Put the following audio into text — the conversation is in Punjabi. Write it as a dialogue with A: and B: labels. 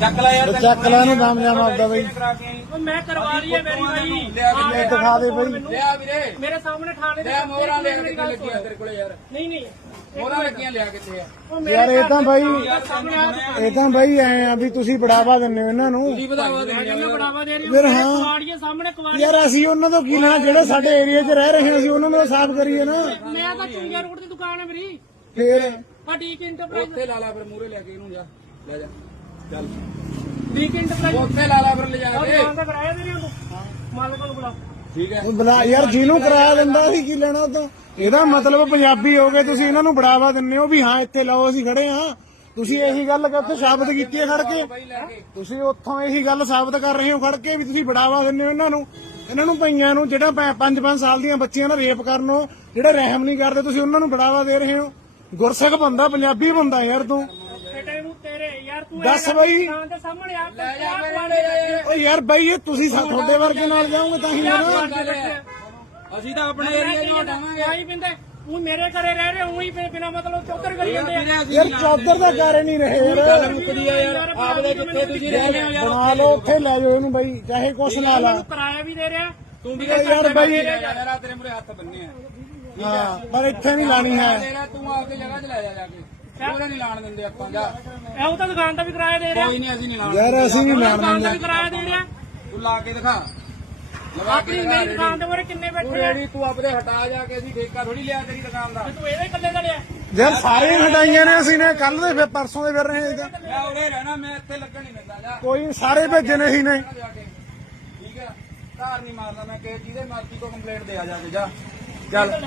A: ਚੱਕ ਲੈ ਯਾਰ
B: ਚੱਕ ਲੈ ਇਹਨੂੰ ਦਮ ਜਾਮ ਆਪਦਾ ਬਈ।
A: ਕੇ
C: ਉਹ ਮੈਂ ਕਰਵਾ ਲਈ ਹੈ ਮੇਰੀ ਬਾਈ
A: ਲਿਆ
C: ਹਾਂ,
A: ਵੀਰੇ,
B: ਦਿਖਾ ਦੇ ਬਈ।
A: ਲਿਆ ਵੀਰੇ।
C: ਮੇਰੇ ਸਾਹਮਣੇ ਥਾਣੇ ਦੇ
A: ਲਿਆ ਮੋਹਰਾਂ ਲਿਆ
C: ਗੱਲ
A: ਲੱਗੀਆਂ। ਤੇਰੇ ਕੋਲੇ ਯਾਰ।
C: ਨਹੀਂ ਨਹੀਂ।
A: ਮੋਹਰਾਂ ਲੱਗੀਆਂ ਲਿਆ ਕਿੱਥੇ ਆ।
B: ਯਾਰ ਇਹ ਤਾਂ ਬਾਈ ਇਹ ਤਾਂ ਬਾਈ ਐ ਆ ਵੀ ਤੁਸੀਂ ਬੜਾਵਾ ਦਿੰਦੇ ਹੋ ਇਹਨਾਂ ਨੂੰ।
A: ਕੀ ਦੇ
C: ਮੈਂ ਬੜਾਵਾ ਦੇ ਰਹੀ
B: ਫਿਰ
C: ਹਾਂ।
B: ਹਾਂ।
C: ਕੁਆੜੀਆਂ ਸਾਹਮਣੇ ਕੁਆੜੀ
B: ਯਾਰ ਅਸੀਂ ਉਹਨਾਂ ਤੋਂ ਕੀ ਲੈਣਾ? ਜਿਹੜੇ ਸਾਡੇ ਏਰੀਆ 'ਚ ਰਹਿ ਰਹੇ ਹਾਂ ਅਸੀਂ ਉਹਨਾਂ ਨੂੰ ਸਾਫ਼ ਕਰੀਏ ਨਾ।
C: ਮੈਂ ਤਾਂ ਚੁੰਗਿਆ ਰੋਡ ਦੀ ਦੁਕਾਨ ਹੈ ਮੇਰੀ।
B: ਫੇਰ?
C: ਆ ਡੀਕ ਇੰਟਰਪ੍ਰਾਈਜ਼
A: ਉੱਥੇ ਲਾ ਲਾ ਫਿਰ ਮੂਰੇ ਲੈ ਕੇ ਇਹਨੂੰ ਜਾ। ਲੈ ਜਾ। ਚੱਲ।
C: ਡੀਕ ਇੰਟਰਪ੍ਰਾਈਜ਼
A: ਉੱਥੇ ਲਾ ਲਾ ਫਿਰ ਲੈ ਜਾ
C: ਉਹ
A: ਕੇ
C: ਦੁਕਾਨ ਦਾ ਕਿਰਾਇਆ ਦੇ ਰਹੀ ਉਹਨੂੰ? ਮਾਲਕ ਨੂੰ ਬੁਲਾ।
A: ਠੀਕ ਹੈ।
B: ਉਹ ਬਲਾ ਯਾਰ ਜਿਹਨੂੰ ਕਿਰਾਇਆ ਦਿੰਦਾ ਅਸੀਂ ਕੀ ਲੈਣਾ ਉਹ ਤੋਂ? ਇਹਦਾ ਮਤਲਬ ਪੰਜਾਬੀ ਹੋ ਗਏ ਤੁਸੀਂ ਇਹਨਾਂ ਨੂੰ ਬੜਾਵਾ ਦਿੰਦੇ ਹੋ ਵੀ ਹਾਂ ਇੱਥੇ ਲਾਓ ਅਸੀਂ ਖੜੇ ਹਾਂ। ਤੁਸੀਂ ਇਹੀ ਗੱਲ ਕਿ ਉੱਥੇ ਸਾਬਤ ਕੀਤੀ ਹੈ ਖੜ ਕੇ। ਤੁਸੀਂ ਉੱਥੋਂ ਇਹੀ ਗੱਲ ਸਾਬਤ ਕਰ ਰਹੇ ਹੋ ਖੜ ਕੇ ਵੀ ਤੁਸੀਂ ਬੜਾਵਾ ਦਿੰਦੇ ਹੋ ਇਹਨਾਂ ਨੂੰ। ਇਹਨਾਂ ਨੂੰ ਪਈਆਂ ਨੂੰ ਜਿਹੜਾ 5-5 ਸਾਲ ਦੀਆਂ ਬੱਚੀਆਂ ਨਾਲ ਰੇਪ ਕਰਨੋ ਜਿਹੜਾ ਰਹਿਮ ਨਹੀਂ ਕਰਦੇ ਤੁਸੀਂ ਉਹਨਾਂ ਨੂੰ ਬੜਾਵਾ ਦੇ ਰਹੇ ਹੋ। ਗੁਰਸਿੱਖ ਬੰਦਾ ਪੰਜਾਬੀ ਬੰਦਾ ਯਾਰ ਤੂੰ। ਦੱਸ ਬਈ।
C: ਦੇ ਸਾਹਮਣੇ ਆ
A: ਲੈ ਜਾ ਮੇਰੇ
B: ਓ ਯਾਰ ਬਈ ਇਹ ਤੁਸੀਂ ਸਾ- ਤੁਹਾਡੇ ਵਰਗੇ ਨਾਲ ਜਾਓਗੇ ਤਾਂ ਹੀ ਨਾ
A: ਅਸੀਂ ਤਾਂ ਆਪਣੇ ਏਰੀਆ ਨੂੰ ਹਟਾਵਾਂਗੇ
C: ਆਈ ਬਿੰਦੇ ਉਹ ਮੇਰੇ ਘਰੇ ਰਹਿ ਰਹੇ ਉਹੀ ਬਿਨਾ ਮਤਲਬ ਚੌਧਰ ਕਰੀ ਜਾਂਦੇ ਆ।
B: ਯਾਰ ਚੌਧਰ ਦਾ ਕਰ ਨਹੀਂ ਰਹੇ ਯਾਰ।
A: ਮੁੱਕਦੀ ਆ ਯਾਰ। ਆਪਦੇ ਜਿੱਥੇ ਤੁਸੀਂ ਰਹਿੰਦੇ ਹੋ ਯਾਰ
B: ਬਣਾ ਲਓ ਉੱਥੇ ਲੈ ਜਾਓ ਇਹਨੂੰ ਬਈ ਚਾਹੇ ਕੁਛ ਲਾ ਲਾ।
C: ਉਹਨੂੰ ਕਿਰਾਇਆ ਵੀ ਦੇ ਰਿਹਾ।
A: ਤੂੰ ਵੀ
B: ਯਾਰ ਬਾਈ-
A: ਯਾਰ ਆ ਤੇਰੇ ਮੂਰੇ ਹੱਥ ਬੰਨੇ ਆ।
B: ਹਾਂ ਪਰ ਇੱਥੇ ਨਹੀਂ ਲਾਣੀ ਹੈ।
A: ਤੇਰਾ ਤੂੰ ਆਪਦੀ ਜਗ੍ਹਾ 'ਚ ਲੈ ਜਾ ਜਾ ਕੇ। ਉਹਨੇ ਨਹੀਂ ਲਾਣ ਦਿੰਦੇ ਆਪਾਂ ਜਾ।
C: ਇਹ ਉਹ ਤਾਂ ਦੁਕਾਨ ਦਾ ਵੀ ਕਿਰਾਇਆ ਦੇ ਰਿਹਾ।
A: ਕੋਈ ਨਹੀਂ ਅਸੀਂ ਨਹੀਂ ਲਾਣ
B: ਯਾਰ ਅਸੀਂ ਨਹੀਂ ਲਾਣ
C: ਦੁਕਾਨ ਦਾ
B: ਦਿੰਦੇ।
C: ਵੀ ਕਿਰਾਇਆ ਦੇ ਰਿਹਾ।
A: ਤੂੰ ਲਾ ਕੇ ਦਿਖਾ। ਲਗਾ ਕੇ
C: ਆਪਣੀ
A: ਦਿਖਾ
C: ਮੇਰੀ ਦੁਕਾਨ ਦੇ ਮੂਹਰੇ ਕਿੰਨੇ
A: ਤੂੰ
C: ਬੈਠੇ ਆ।
A: ਰੇੜੀ ਤੂੰ ਆਪਦੇ ਹਟਾ ਜਾ ਕੇ ਅਸੀਂ ਠੇਕਾ ਥੋੜੀ ਲਿਆ ਤੇਰੀ ਦੁਕਾਨ ਦਾ।
C: ਤੂੰ ਇਹਦੇ ਇਕੱਲੇ ਦਾ ਲਿਆ।
B: ਯਾਰ ਸਾਰੇ ਹਟਾਈਆਂ ਨੇ ਅਸੀਂ ਨੇ। ਕੱਲ ਦੇ ਫਿਰ ਪਰਸੋਂ ਦੇ ਫਿਰ ਰਹੇ ਹਾਂ ਇੱਥੇ।
A: ਮੈਂ ਉਰੇ ਰਹਿਣਾ ਮੈਂ ਇੱਥੇ ਲੱਗਣ ਨਹੀਂ ਦਿੰਦਾ। ਜਾ।
B: ਕੋਈ ਸਾਰੇ ਭੇਜੇ ਨੇ ਅਸੀਂ ਨੇ।
A: ਜਾ ਕੇ। ਠੀਕ ਹੈ ਧਾਰ ਨਹੀਂ ਮਾਰਦਾ ਮੈਂ ਕਿ ਜਿਹਦੇ ਮਰਜ਼ੀ ਕੋ ਕੰਪਲੇਂਟ ਦੇ ਆ ਜਾ ਕੇ ਜਾ। ਚੱਲ।